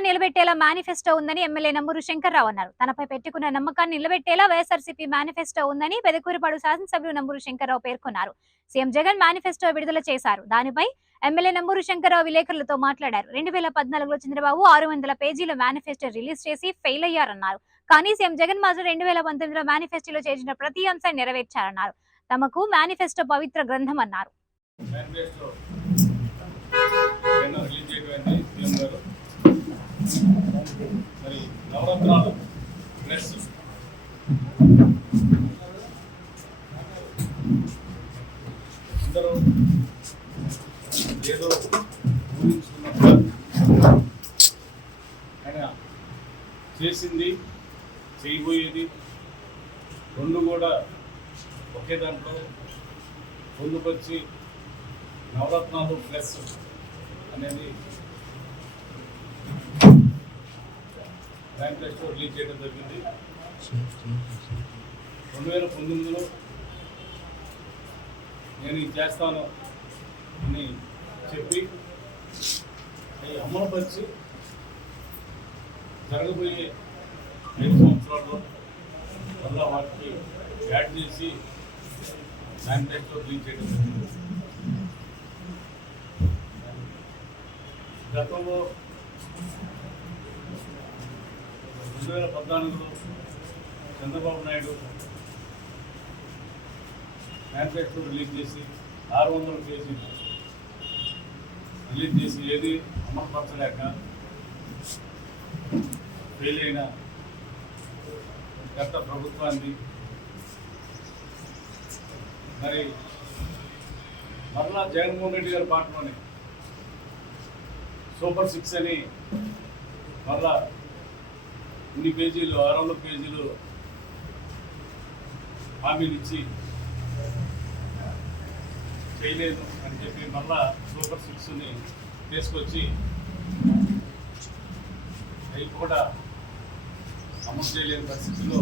నమ్మకాన్ని నిలబెట్టేలా మేనిఫెస్టో ఉందని ఎమ్మెల్యే నంబూరు శంకర్రావు అన్నారు. తనపై పెట్టుకున్న నమ్మకాన్ని నిలబెట్టేలా వైఎస్ఆర్సీపీ మేనిఫెస్టో ఉందని పెదకూరుపాడు శాసనసభ్యులు నంబూరు శంకర్రావు పేర్కొన్నారు. సీఎం జగన్ మేనిఫెస్టో విడుదల చేశారు. దానిపై ఎమ్మెల్యే నంబూరు శంకర్రావు విలేకరులతో మాట్లాడారు. 2014లో చంద్రబాబు 600 పేజీల మేనిఫెస్టో రిలీజ్ చేసి ఫెయిల్ అయ్యారన్నారు. కానీ సీఎం జగన్ మాత్రం 2019లో మేనిఫెస్టోలో చేసిన ప్రతి అంశాన్ని నెరవేర్చారన్నారు. తమకు మేనిఫెస్టో పవిత్ర గ్రంథం అన్నారు. మరి నవరత్నాలు ప్లస్ అందరూ ఏదో ఊహించుకున్నట్టుగా ఆయన చేసింది చేయబోయేది రెండు కూడా ఒకే దాంట్లో పొందుపరిచి నవరత్నాలు ప్లస్ అనేది మేనిఫెస్టో రిలీజ్ చేయడం జరిగింది. 2019లో నేను ఇది చేస్తాను అని చెప్పి అవి అమలుపరిచి జరగబోయే 5 సంవత్సరాల్లో మళ్ళా వాటికి యాడ్ చేసి మేనిఫెస్టో రిలీజ్ చేయడం జరిగింది. గతంలో 2014లో చంద్రబాబు నాయుడు మేనిఫెస్టో రిలీజ్ చేసి 600 పేజీలు రిలీజ్ చేసి ఏది అమలుపరచలేక ఫెయిల్ అయిన గత ప్రభుత్వాన్ని మరి మరలా జగన్మోహన్ రెడ్డి గారి పాటలోనే సూపర్ 6 అని మరలా ఇన్ని పేజీలు 600 పేజీలు హామీలు ఇచ్చి చేయలేదు అని చెప్పి మళ్ళా సూపర్ 6ని తీసుకొచ్చి అవి కూడా అమలు చేయలేని పరిస్థితిలో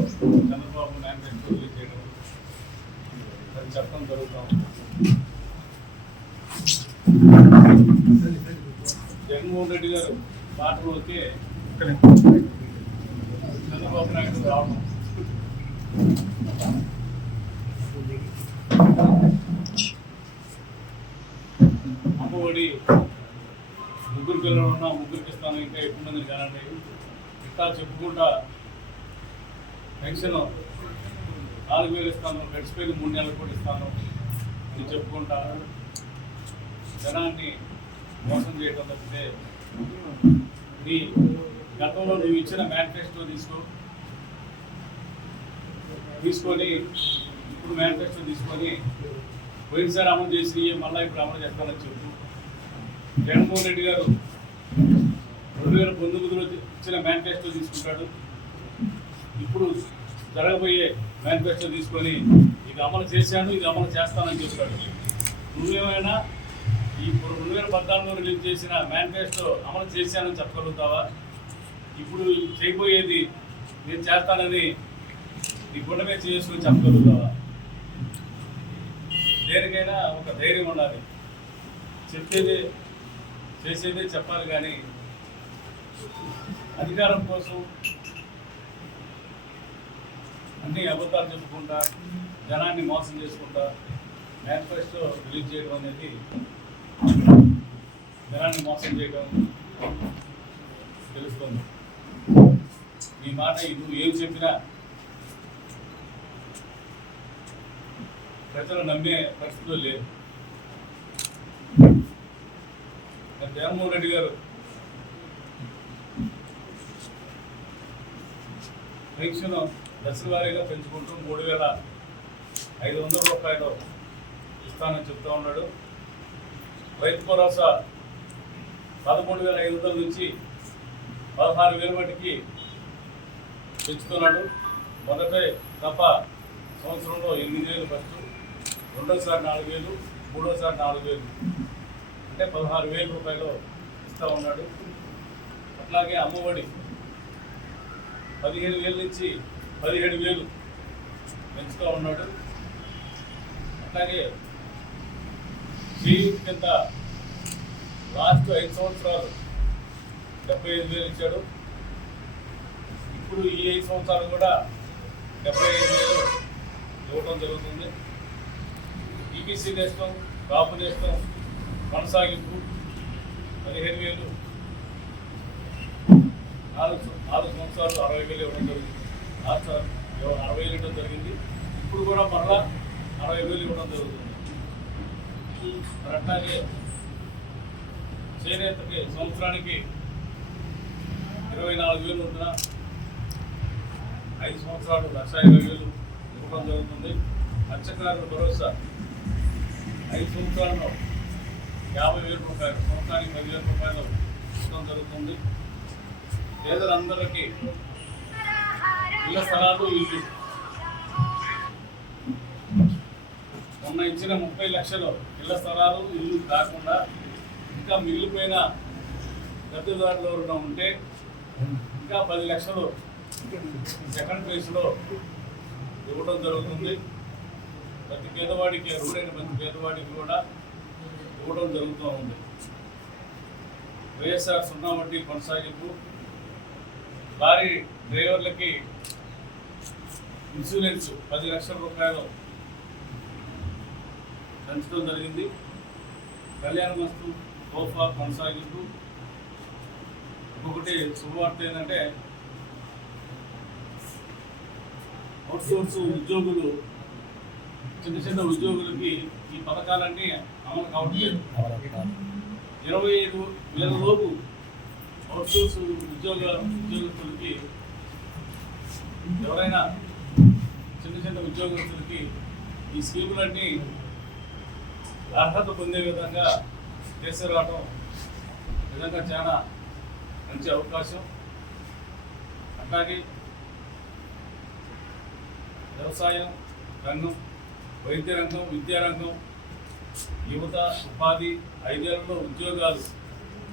చంద్రబాబు మేనిఫెస్టో రిలీజ్ చేయడం అది చెప్పడం జరుగుతాం. జగన్మోహన్ రెడ్డి గారు పాటలోకే చంద్రబాబు నాయుడు రావడం అమ్మఒడి ముగ్గురు పిల్లలు ఉన్నా ముగ్గురికి ఇస్తాను, ఇంకా ఎక్కువ మందిని కానండి ఇట్లా చెప్పుకుంటా పెన్షన్ 4,000 ఇస్తాను, గడిచిపోయిన 3 నెలలకు కూడా ఇస్తాను అని చెప్పుకుంటా జనాన్ని మోసం చేయడం తప్పితే నీ గతంలో నువ్వు ఇచ్చిన మేనిఫెస్టో తీసుకొని ఇప్పుడు మేనిఫెస్టో తీసుకొని పోయినసారి అమలు చేసి మళ్ళీ ఇప్పుడు అమలు చేస్తానని చెప్పు. జగన్మోహన్ రెడ్డి గారు 2019లో ఇచ్చిన మేనిఫెస్టో తీసుకుంటాడు, ఇప్పుడు జరగబోయే మేనిఫెస్టో తీసుకొని ఇది అమలు చేశాను, ఇది అమలు చేస్తానని చెప్తాడు. నువ్వేమైనా ఇప్పుడు 2014లో రిలీజ్ చేసిన మేనిఫెస్టో అమలు చేశానని చెప్పగలుగుతావా? ఇప్పుడు చేయబోయేది నేను చేస్తానని నీ గుండె మీద చేసుకుని చెప్పగలుగుతావా? దేనికైనా ఒక ధైర్యం ఉండాలి. చెప్పేదే చేసేదే చెప్పాలి, కానీ అధికారం కోసం అన్ని అబద్ధాలు చెప్పుకుంటా జనాన్ని మోసం చేసుకుంటా మేనిఫెస్టో రిలీజ్ చేయడం అనేది జనాన్ని మోసం చేయడం తెలుస్తుంది. ఈ మాట నువ్వు ఏం చెప్పినా ప్రజలు నమ్మే పరిస్థితుల్లో లేదు. జగన్మోహన్ రెడ్డి గారు పెన్షన్ దశల వారీగా పెంచుకుంటూ 3,500 రూపాయలు ఇస్తానని చెప్తూ ఉన్నాడు. రైతు భరోసా 13,500 నుంచి 16,000 మటుకి పెంచుతున్నాడు. మొదటి తప్ప సంవత్సరంలో 8,000 ఫస్ట్, రెండోసారి 4,000, మూడోసారి 4,000 అంటే 16,000 రూపాయలు ఇస్తూ ఉన్నాడు. అట్లాగే అమ్మఒడి 15,000 నుంచి 17,000 పెంచుతూ ఉన్నాడు. అట్లాగే చేయూత కింద లాస్ట్ 5 సంవత్సరాలు 75,000 ఇచ్చాడు. ఇప్పుడు ఈ 5 సంవత్సరాలు కూడా 75,000 ఇవ్వడం జరుగుతుంది. ఈబీసీ నేస్తం, కాపు నేస్తం కొనసాగింపు 15,000, 4 సంవత్సరాలు 60,000 ఇవ్వడం జరిగింది. 60,000 ఇవ్వడం జరిగింది. ఇప్పుడు కూడా మరలా 60,000 ఇవ్వడం జరుగుతుంది. మరి అట్లాగే చేనేతకి సంవత్సరానికి 24,000 ఉంటున్న 5 సంవత్సరాలు 1,20,000 ఇవ్వడం జరుగుతుంది. మత్స్యకారుల భరోసా 5 సంవత్సరాల్లో 50,000 రూపాయలు, సంవత్సరానికి 10,000 రూపాయలు ఇవ్వడం జరుగుతుంది. పేదలందరికీ ఇళ్ల స్థలాలు, ఇల్లు మొన్న ఇచ్చిన 30 లక్షలు ఇళ్ల స్థలాలు, ఇల్లు కాకుండా ఇంకా మిగిలిపోయిన లబ్ధిదారులు ఎవరైనా ఉంటే ఇంకా 10 లక్షలు సెకండ్ ఫేజ్లో ఇవ్వడం జరుగుతుంది. ప్రతి పేదవాడికి, అర్హుడైన ప్రతి పేదవాడికి కూడా ఇవ్వడం జరుగుతూ ఉంది. వైఎస్ఆర్ 0 వడ్డీ కొనసాగింపు, లారీ డ్రైవర్లకి ఇన్సూరెన్స్ 10 లక్షల రూపాయలు పెంచడం జరిగింది. కళ్యాణ వస్తు తోఫా కొనసాగింపు. ఇంకొకటి శుభవార్త ఏంటంటే అవుట్సోర్స్ ఉద్యోగులు, చిన్న ఉద్యోగులకి ఈ పథకాలన్నీ అమలు కావట్లేదు. 25,000 లోపు అవుట్సోర్స్ ఉద్యోగస్తులకి, ఎవరైనా చిన్న ఉద్యోగస్తులకి ఈ స్కీములన్నీ అర్హత పొందే విధంగా తీసుకురావడం నిజంగా చాలా మంచి అవకాశం. అట్లాగే వ్యవసాయం రంగం, వైద్య రంగం, విద్యారంగం, యువత, ఉపాధి, 5 ఏళ్లలో ఉద్యోగాలు